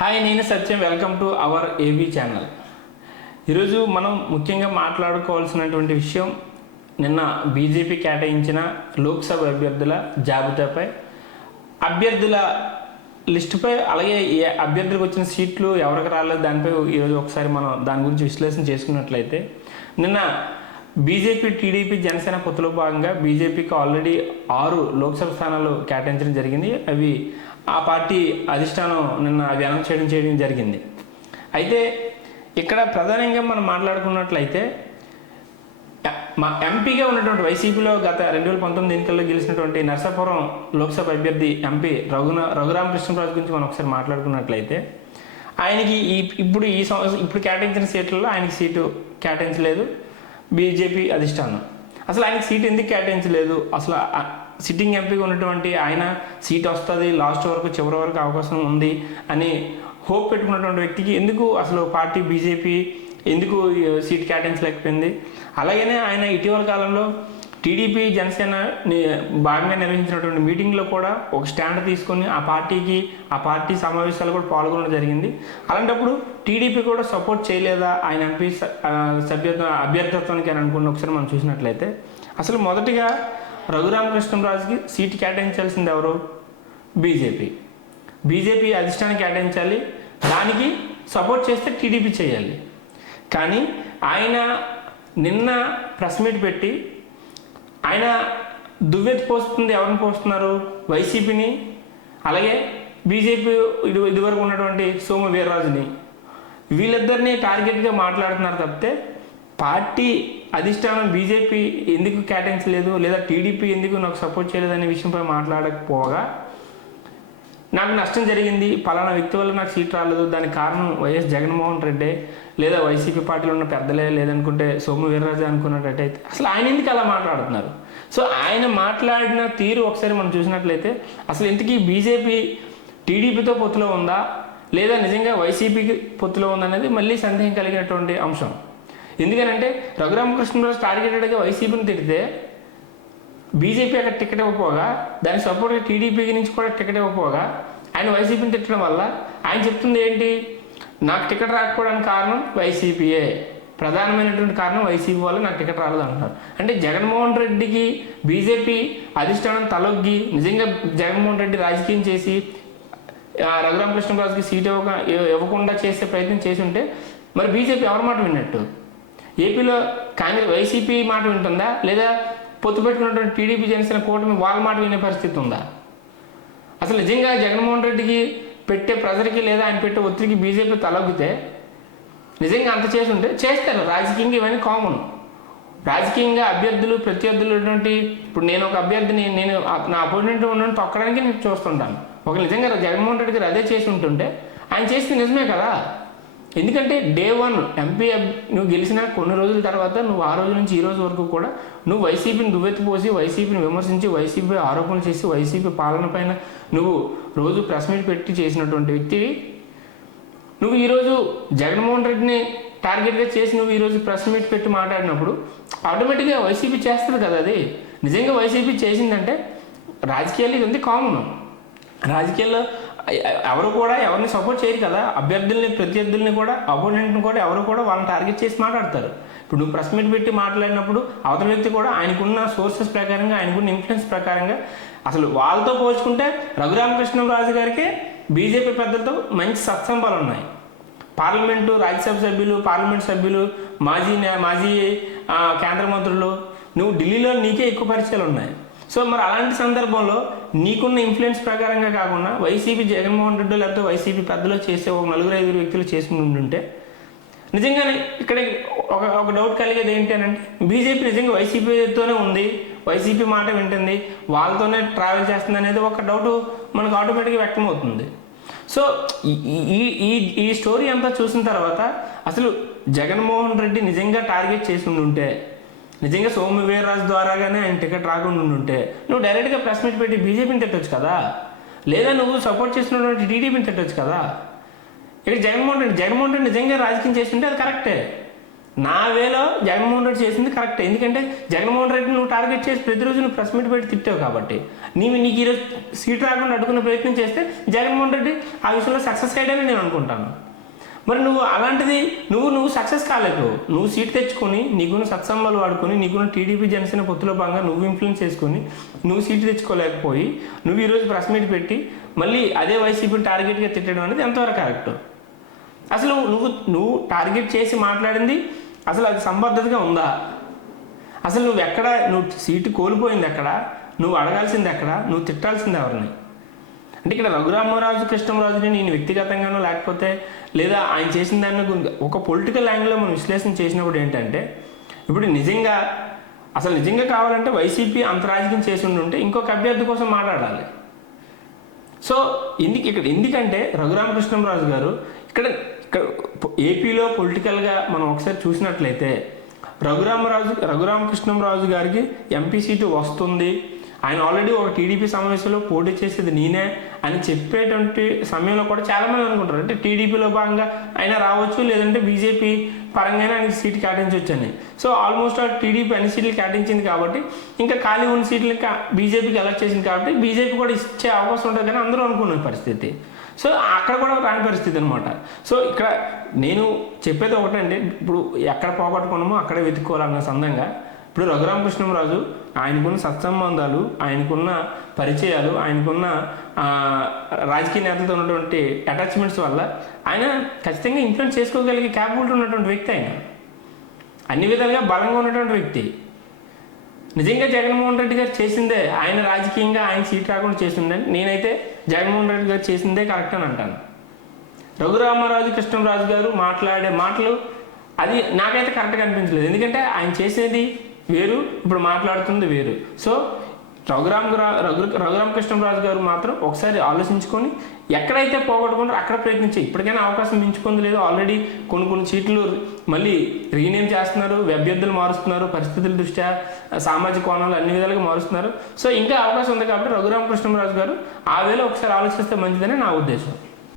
Hi, నేను Satyam. Welcome to our AB channel. ఈరోజు మనం ముఖ్యంగా మాట్లాడుకోవాల్సినటువంటి విషయం నిన్న బీజేపీ కేటాయించిన లోక్సభ అభ్యర్థుల జాబితాపై, అభ్యర్థుల లిస్టుపై, అలాగే ఏ అభ్యర్థులకు వచ్చిన సీట్లు ఎవరికి రాలేదు దానిపై ఈరోజు ఒకసారి మనం దాని గురించి విశ్లేషణ చేసుకున్నట్లయితే, నిన్న బీజేపీ, టీడీపీ, జనసేన పొత్తులో భాగంగా బీజేపీకి ఆల్రెడీ 6 లోక్సభ స్థానాలు కేటాయించడం జరిగింది. అవి ఆ పార్టీ అధిష్టానం నిన్న అవి అనౌన్స్ చేయడం జరిగింది. అయితే ఇక్కడ ప్రధానంగా మనం మాట్లాడుకున్నట్లయితే, మా ఎంపీగా ఉన్నటువంటి వైసీపీలో గత 2019 ఎన్నికల్లో గెలిచినటువంటి నర్సాపురం లోక్సభ అభ్యర్థి ఎంపీ రఘురామకృష్ణరాజు గురించి మనం ఒకసారి మాట్లాడుకున్నట్లయితే, ఆయనకి ఇప్పుడు కేటాయించిన సీట్లలో ఆయనకి సీటు కేటాయించలేదు బీజేపీ అధిష్టానం. అసలు ఆయనకి సీట్ ఎందుకు కేటాయించలేదు? అసలు సిట్టింగ్ ఎంపీగా ఉన్నటువంటి ఆయన సీట్ వస్తుంది, లాస్ట్ వరకు చివరి వరకు అవకాశం ఉంది అని హోప్ పెట్టుకున్నటువంటి వ్యక్తికి ఎందుకు అసలు పార్టీ బీజేపీ ఎందుకు సీట్ కేటాయించలేకపోయింది? అలాగనే ఆయన ఇటీవల కాలంలో టీడీపీ, జనసేన భాగంగా నిర్వహించినటువంటి మీటింగ్లో కూడా ఒక స్టాండ్ తీసుకొని ఆ పార్టీ సమావేశాలు కూడా పాల్గొనడం జరిగింది. అలాంటప్పుడు టీడీపీ కూడా సపోర్ట్ చేయలేదా ఆయన ఎంపీ అభ్యర్థిత్వానికి అని అనుకున్న ఒకసారి మనం చూసినట్లయితే, అసలు మొదటిగా రఘురామకృష్ణరాజుకి సీటు కేటాయించాల్సింది ఎవరు? బీజేపీ అధిష్టానం కేటాయించాలి, దానికి సపోర్ట్ చేస్తే టీడీపీ చేయాలి. కానీ ఆయన నిన్న ప్రెస్ మీట్ పెట్టి ఆయన దువ్వెత్తి పోస్తుంది. ఎవరిని పోస్తున్నారు? వైసీపీని, అలాగే బీజేపీ ఇదివరకు ఉన్నటువంటి సోము వీర్రాజుని, వీళ్ళిద్దరినీ టార్గెట్గా మాట్లాడుతున్నారు తప్పితే పార్టీ అధిష్టానం బీజేపీ ఎందుకు కేటాయించలేదు లేదా టీడీపీ ఎందుకు నాకు సపోర్ట్ చేయలేదు అనే విషయంపై మాట్లాడకపోగా, నాకు నష్టం జరిగింది, పలానా వ్యక్తి వల్ల నాకు సీట్ రాలేదు, దానికి కారణం వైఎస్ జగన్మోహన్ రెడ్డి లేదా వైసీపీ పార్టీలో ఉన్న పెద్దలే, లేదనుకుంటే సోము వీర్రాజు అనుకున్నట్టయితే అసలు ఆయన ఎందుకు అలా మాట్లాడుతున్నారు? సో ఆయన మాట్లాడిన తీరు ఒకసారి మనం చూసినట్లయితే, అసలు ఇంతకీ బీజేపీ టీడీపీతో పొత్తులో ఉందా లేదా నిజంగా వైసీపీకి పొత్తులో ఉందా అనేది మళ్ళీ సందేహం కలిగినటువంటి అంశం. ఎందుకనంటే రఘురామకృష్ణరాజు టార్గెటెడ్గా వైసీపీని తిడితే బీజేపీ అక్కడ టికెట్ ఇవ్వకపోగా, దానికి సపోర్ట్గా టీడీపీ నుంచి కూడా టికెట్ ఇవ్వకపోగా ఆయన వైసీపీని తిట్టడం వల్ల ఆయన చెప్తుంది ఏంటి? నాకు టికెట్ రాకపోవడానికి కారణం వైసీపీయే, ప్రధానమైనటువంటి కారణం వైసీపీ వల్ల నాకు టికెట్ రాలేదు అంటున్నారు. అంటే జగన్మోహన్ రెడ్డికి బీజేపీ అధిష్టానం తలొగ్గి నిజంగా జగన్మోహన్ రెడ్డి రాజకీయం చేసి రఘురామకృష్ణరాజుకి సీట్ ఇవ్వకుండా చేసే ప్రయత్నం చేసి ఉంటే మరి బీజేపీ ఎవరి మాట విన్నట్టు? ఏపీలో కాంగ్రెస్ వైసీపీ మాట వింటుందా లేదా పొత్తు పెట్టుకున్నటువంటి టీడీపీ, జనసేన కూటమి వాళ్ళ మాట వినే పరిస్థితి ఉందా? అసలు నిజంగా జగన్మోహన్ రెడ్డికి పెట్టే ప్రెజర్కి లేదా ఆయన పెట్టే ఒత్తిడికి బీజేపీ తలొగ్గితే నిజంగా అంత చేసి ఉంటే చేస్తారు. రాజకీయంగా ఇవన్నీ కామన్. రాజకీయంగా అభ్యర్థులు, ప్రత్యర్థులు ఉన్నటువంటి, ఇప్పుడు నేను ఒక అభ్యర్థిని, నేను నా అపోనెంట్ ఉన్న తొక్కడానికి నేను చూస్తుంటాను. ఒక నిజంగా జగన్మోహన్ రెడ్డి గారు అదే చేసి ఉంటుంటే ఆయన చేసింది నిజమే కదా. ఎందుకంటే డే 1 ఎంపీ నువ్వు గెలిచిన కొన్ని రోజుల తర్వాత నువ్వు ఆ రోజు నుంచి ఈ రోజు వరకు కూడా నువ్వు వైసీపీని దువ్వెత్తిపోసి, వైసీపీని విమర్శించి, వైసీపీ ఆరోపణలు చేసి, వైసీపీ పాలన పైన నువ్వు రోజు ప్రెస్ మీట్ పెట్టి చేసినటువంటి వ్యక్తివి. నువ్వు ఈరోజు జగన్మోహన్ రెడ్డిని టార్గెట్గా చేసి నువ్వు ఈరోజు ప్రెస్ మీట్ పెట్టి మాట్లాడినప్పుడు ఆటోమేటిక్గా వైసీపీ చేస్తుంది కదా. అది నిజంగా వైసీపీ చేసిందంటే రాజకీయాలు ఇది ఉంది కామన్. రాజకీయాల్లో ఎవరు కూడా ఎవరిని సపోర్ట్ చేయరు కదా. అభ్యర్థుల్ని, ప్రత్యర్థుల్ని కూడా, అపోనెంట్ని కూడా ఎవరు కూడా వాళ్ళని టార్గెట్ చేసి మాట్లాడతారు. ఇప్పుడు నువ్వు ప్రెస్ మీట్ పెట్టి మాట్లాడినప్పుడు అవతల వ్యక్తి కూడా ఆయనకున్న సోర్సెస్ ప్రకారంగా, ఆయనకున్న ఇన్ఫ్లుయెన్స్ ప్రకారంగా, అసలు వాళ్ళతో పోల్చుకుంటే రఘురామకృష్ణరాజు గారికి బీజేపీ పెద్దలతో మంచి సత్సంబాలు ఉన్నాయి. పార్లమెంటు, రాజ్యసభ సభ్యులు, పార్లమెంట్ సభ్యులు, మాజీ కేంద్ర మంత్రులు, నువ్వు ఢిల్లీలో నీకే ఎక్కువ పరిచయాలు ఉన్నాయి. సో మరి అలాంటి సందర్భంలో నీకున్న ఇన్ఫ్లుయెన్స్ ప్రకారంగా కాకుండా వైసీపీ జగన్మోహన్ రెడ్డి లేకపోతే వైసీపీ పెద్దలు చేసే ఒక 4-5 వ్యక్తులు చేసుకుని ఉంటుంటే నిజంగానే ఇక్కడ ఒక డౌట్ కలిగేది ఏంటి అని అంటే, బీజేపీ నిజంగా వైసీపీతోనే ఉంది, వైసీపీ మాట వింటుంది, వాళ్ళతోనే ట్రావెల్ చేస్తుంది అనేది ఒక డౌట్ మనకు ఆటోమేటిక్గా వ్యక్తమవుతుంది. సో ఈ స్టోరీ అంతా చూసిన తర్వాత అసలు జగన్మోహన్ రెడ్డి నిజంగా టార్గెట్ చేసి ఉంటే, నిజంగా సోము వీర్రాజు ద్వారాగానే ఆయన టికెట్ రాకుండా ఉంటే నువ్వు డైరెక్ట్గా ప్రెస్ మీట్ పెట్టి బీజేపీని తిట్టొచ్చు కదా, లేదా నువ్వు సపోర్ట్ చేసినటువంటి టీడీపీని తిట్టొచ్చు కదా. ఇక్కడ జగన్మోహన్ రెడ్డి నిజంగా రాజకీయం చేస్తుంటే అది కరెక్టే. నా వేలో జగన్మోహన్ రెడ్డి చేసింది కరెక్ట్. ఎందుకంటే జగన్మోహన్ రెడ్డి నువ్వు టార్గెట్ చేసి ప్రతిరోజు నువ్వు ప్రెస్ మీట్ పెట్టి తిట్టావు కాబట్టి నీకు ఈరోజు సీట్ రాకుండా అడ్డుకునే ప్రయత్నం చేస్తే జగన్మోహన్ రెడ్డి ఆ విషయంలో సక్సెస్ అయ్యాడని నేను అనుకుంటాను. మరి నువ్వు అలాంటిది నువ్వు సక్సెస్ కాలేదు. నువ్వు సీట్ తెచ్చుకొని నీకున్న సత్సంబాలు వాడుకొని నీకున్న టీడీపీ జనసేన పొత్తులో భాగంగా నువ్వు ఇన్ఫ్లుయెన్స్ చేసుకొని నువ్వు సీట్ తెచ్చుకోలేకపోయి నువ్వు ఈరోజు ప్రెస్ మీట్ పెట్టి మళ్ళీ అదే వైసీపీని టార్గెట్గా తిట్టడం అనేది ఎంతవరకు కరెక్ట్? అసలు నువ్వు టార్గెట్ చేసి మాట్లాడింది అసలు అది సంబద్ధతగా ఉందా? అసలు నువ్వు సీటు కోల్పోయింది ఎక్కడ? నువ్వు అడగాల్సింది ఎక్కడ? నువ్వు తిట్టాల్సింది ఎవరిని? అంటే ఇక్కడ రఘురామరాజు కృష్ణంరాజుని నేను వ్యక్తిగతంగానో లేకపోతే లేదా ఆయన చేసిన దాన్ని ఒక పొలిటికల్ యాంగిల్లో మనం విశ్లేషణ చేసినప్పుడు ఏంటంటే ఇప్పుడు నిజంగా కావాలంటే వైసీపీ అంత రాజకీయం చేసి ఉంటే ఇంకొక అభ్యర్థి కోసం మాట్లాడాలి. సో ఎందుకంటే రఘురామకృష్ణంరాజు గారు ఇక్కడ ఏపీలో పొలిటికల్గా మనం ఒకసారి చూసినట్లయితే రఘురామకృష్ణంరాజు గారికి ఎంపీ సీటు వస్తుంది, ఆయన ఆల్రెడీ ఒక టీడీపీ సమావేశంలో పోటీ చేసేది నేనే అని చెప్పేటువంటి సమయంలో కూడా చాలామంది అనుకుంటారు అంటే టీడీపీలో భాగంగా ఆయన రావచ్చు, లేదంటే బీజేపీ పరంగానే ఆయనకి సీటు కేటాయించవచ్చు అని. సో ఆల్మోస్ట్ టీడీపీ అన్ని సీట్లు కేటాయించింది కాబట్టి ఇంకా ఖాళీ ఉన్న సీట్లు బీజేపీకి అలర్ట్ చేసింది కాబట్టి బీజేపీ కూడా ఇచ్చే అవకాశం ఉంటుంది కానీ అందరూ అనుకున్న పరిస్థితి. సో అక్కడ కూడా రాని పరిస్థితి అనమాట. సో ఇక్కడ నేను చెప్పేది ఒకటండి, ఇప్పుడు ఎక్కడ పోగొట్టుకున్నామో అక్కడే వెతుక్కోవాలన్న సందంగా ఇప్పుడు రఘురామకృష్ణంరాజు ఆయనకున్న సత్సంబంధాలు, ఆయనకున్న పరిచయాలు, ఆయనకున్న రాజకీయ నేతలతో ఉన్నటువంటి అటాచ్మెంట్స్ వల్ల ఆయన ఖచ్చితంగా ఇన్ఫ్లుయెన్స్ చేసుకోగలిగే క్యాపబిలిటీ ఉన్నటువంటి వ్యక్తి. ఆయన అన్ని విధాలుగా బలంగా ఉన్నటువంటి వ్యక్తి. నిజంగా జగన్మోహన్ రెడ్డి గారు చేసిందే ఆయన రాజకీయంగా ఆయన సీట్ రాకుండా చేసిందని నేనైతే జగన్మోహన్ రెడ్డి గారు చేసిందే కరెక్ట్ అని అంటాను. రఘురామరాజు కృష్ణంరాజు గారు మాట్లాడే మాటలు అది నాకైతే కరెక్ట్గా అనిపించలేదు. ఎందుకంటే ఆయన చేసేది వేరు, ఇప్పుడు మాట్లాడుతుంది వేరు. సో రఘురామకృష్ణంరాజు గారు మాత్రం ఒకసారి ఆలోచించుకొని ఎక్కడైతే పోగొట్టుకుంటారో అక్కడ ప్రయత్నించి ఇప్పటికైనా అవకాశం మించుకుంది లేదు. ఆల్రెడీ కొన్ని సీట్లు మళ్ళీ రీనేమ్ చేస్తున్నారు, అభ్యర్థులు మారుస్తున్నారు, పరిస్థితుల దృష్ట్యా సామాజిక కోణాలు అన్ని విధాలుగా మారుస్తున్నారు. సో ఇంకా అవకాశం ఉంది కాబట్టి రఘురామకృష్ణంరాజు గారు ఆ వేళ ఒకసారి ఆలోచిస్తే మంచిదని నా ఉద్దేశం.